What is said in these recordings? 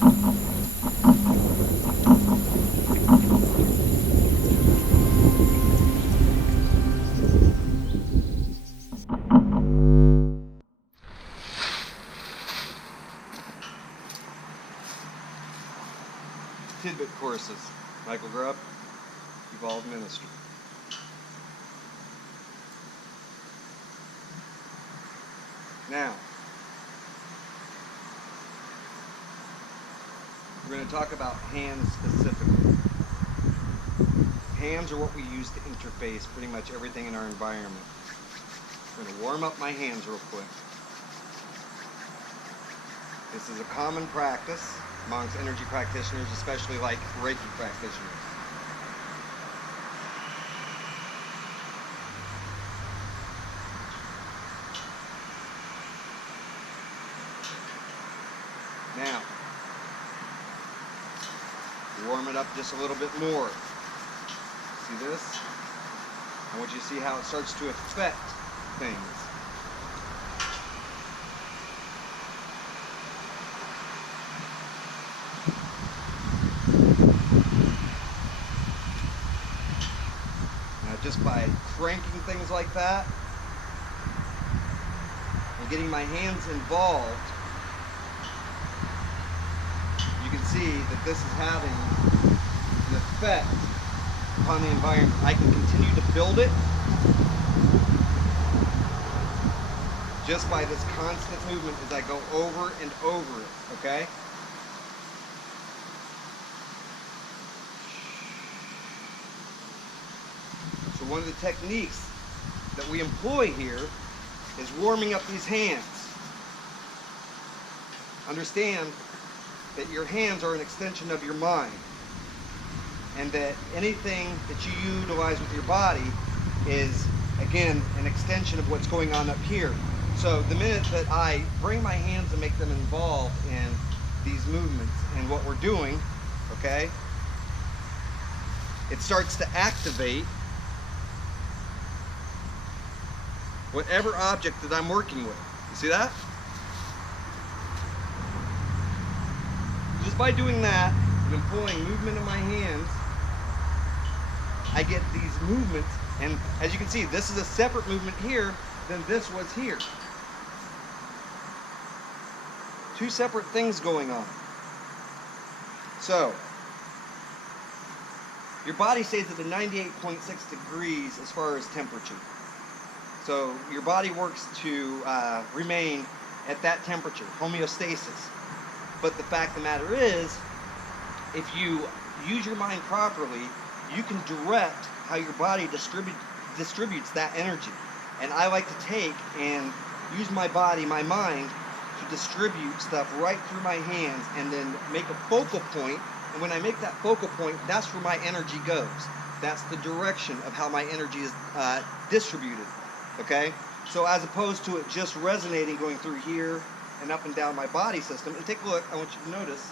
Tidbit courses, Michael Grubb, Evolved Ministry. Now, we're going to talk about hands specifically. Hands are what we use to interface pretty much everything in our environment. I'm going to warm up my hands real quick. This is a common practice amongst energy practitioners, especially like Reiki practitioners. Now, warm it up just a little bit more. See this? I want you to see how it starts to affect things. Now, just by cranking things like that and getting my hands involved, you can see that this is having an effect upon the environment. I can continue to build it just by this constant movement as I go over and over it, okay? So one of the techniques that we employ here is warming up these hands. Understand that your hands are an extension of your mind, and that anything that you utilize with your body is, again, an extension of what's going on up here. So the minute that I bring my hands and make them involved in these movements and what we're doing, okay, it starts to activate whatever object that I'm working with. You see that? Just by doing that and employing movement in my hands, I get these movements, and as you can see, this is a separate movement here than this was here. Two separate things going on. So, your body stays at a 98.6 degrees as far as temperature. So your body works to remain at that temperature, homeostasis. But the fact of the matter is, if you use your mind properly, you can direct how your body distributes that energy. And I like to take and use my body, my mind, to distribute stuff right through my hands and then make a focal point. And when I make that focal point, that's where my energy goes. That's the direction of how my energy is distributed. Okay? So as opposed to it just resonating, going through here and up and down my body system. And take a look, I want you to notice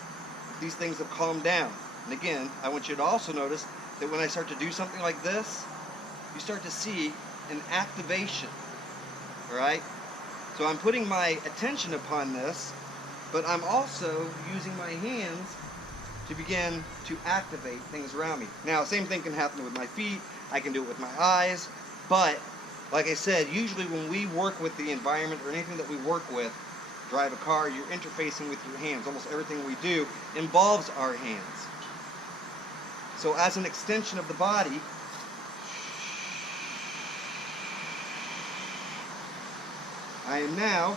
these things have calmed down. And again, I want you to also notice that when I start to do something like this, you start to see an activation. Alright? So I'm putting my attention upon this, but I'm also using my hands to begin to activate things around me. Now, same thing can happen with my feet. I can do it with my eyes. But, like I said, usually when we work with the environment or anything that we work with, drive a car, you're interfacing with your hands. Almost everything we do involves our hands. So as an extension of the body, I am now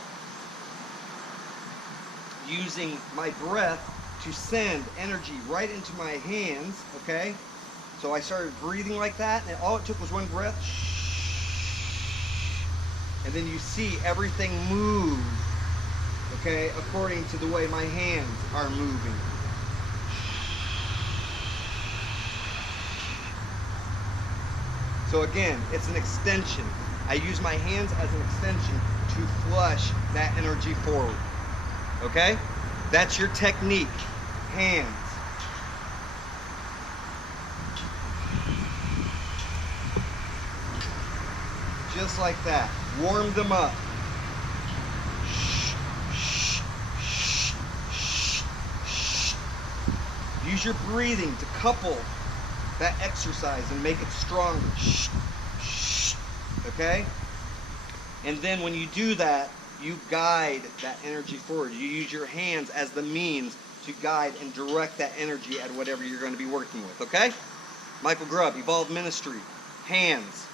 using my breath to send energy right into my hands, okay? So I started breathing like that, and all it took was one breath. And then you see everything move, okay, according to the way my hands are moving. So again, it's an extension. I use my hands as an extension to flush that energy forward. Okay? That's your technique. Hands. Just like that. Warm them up. Use your breathing to couple that exercise and make it stronger. Shh, shh, okay? And then when you do that, you guide that energy forward. You use your hands as the means to guide and direct that energy at whatever you're going to be working with, okay? Michael Grubb, Evolve Ministry, hands.